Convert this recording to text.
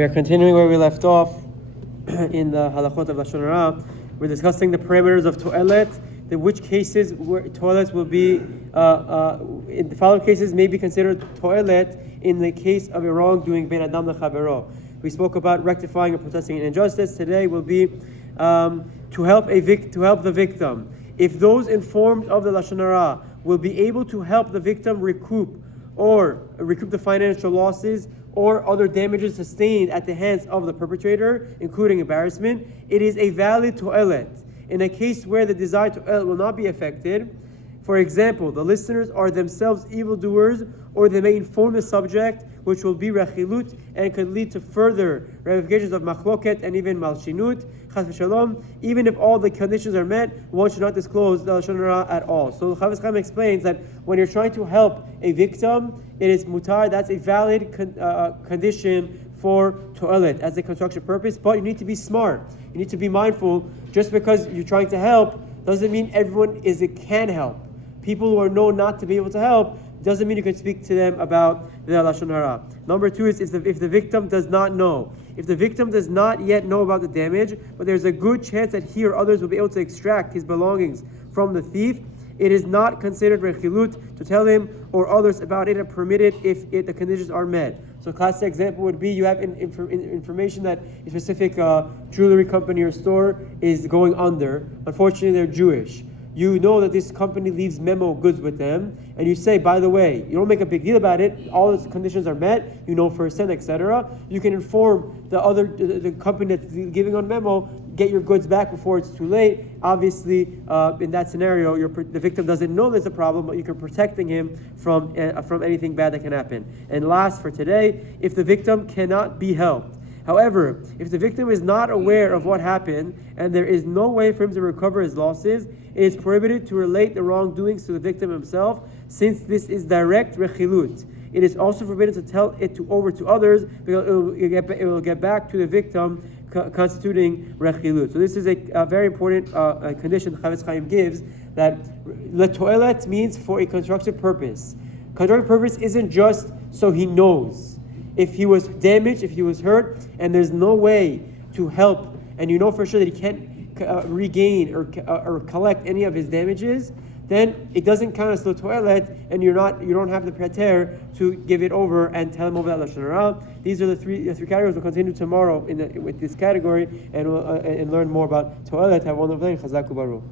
We are continuing where we left off in the Halachot of Lashon Hara. We're discussing the parameters of Toelet, which cases where toilets will be, in the following cases may be considered Toelet in the case of a wrongdoing ben adam lechavero. We spoke about rectifying and protesting an injustice. Today will be to help the victim. If those informed of the Lashon Hara will be able to help the victim recoup the financial losses or other damages sustained at the hands of the perpetrator, including embarrassment, it is a valid toelet. In a case where the desired toelet will not be affected, for example, the listeners are themselves evildoers, or they may inform the subject, which will be rechilut and could lead to further ramifications of machloket and even malshinut, chas v'shalom. Even if all the conditions are met, one should not disclose the Lashon Hara at all. So Chafetz Chaim explains that when you're trying to help a victim, it is mutar. That's a valid condition for toelet as a construction purpose. But you need to be smart. You need to be mindful. Just because you're trying to help doesn't mean everyone can help. People who are known not to be able to help doesn't mean you can speak to them about the Lashon Hara. Number two is if the victim does not know. If the victim does not yet know about the damage, but there's a good chance that he or others will be able to extract his belongings from the thief, it is not considered rechilut to tell him or others about it and permitted if the conditions are met. So classic example would be you have information that a specific jewelry company or store is going under. Unfortunately, they're Jewish. You know that this company leaves memo goods with them, and you say, by the way, you don't make a big deal about it, all its conditions are met, you know firsthand, etc. You can inform the company that's giving on memo, get your goods back before it's too late. Obviously, in that scenario, the victim doesn't know there's a problem, but you're protecting him from anything bad that can happen. And last for today, if the victim cannot be helped. However, if the victim is not aware of what happened and there is no way for him to recover his losses, it is prohibited to relate the wrongdoings to the victim himself, since this is direct rechilut. It is also forbidden to tell it over to others, because it will get back to the victim, constituting rechilut. So this is a very important condition Chafetz Chaim gives, that toelet means for a constructive purpose. Constructive purpose isn't just so he knows. If he was damaged, if he was hurt, and there's no way to help, and you know for sure that he can't regain or collect any of his damages, then it doesn't count as the toelet, and you don't have the prater to give it over and tell him over that Lashon Hara. These are the three categories. We'll continue tomorrow with this category and learn more about toelet. Have a wonderful day. Chazak u'baruch.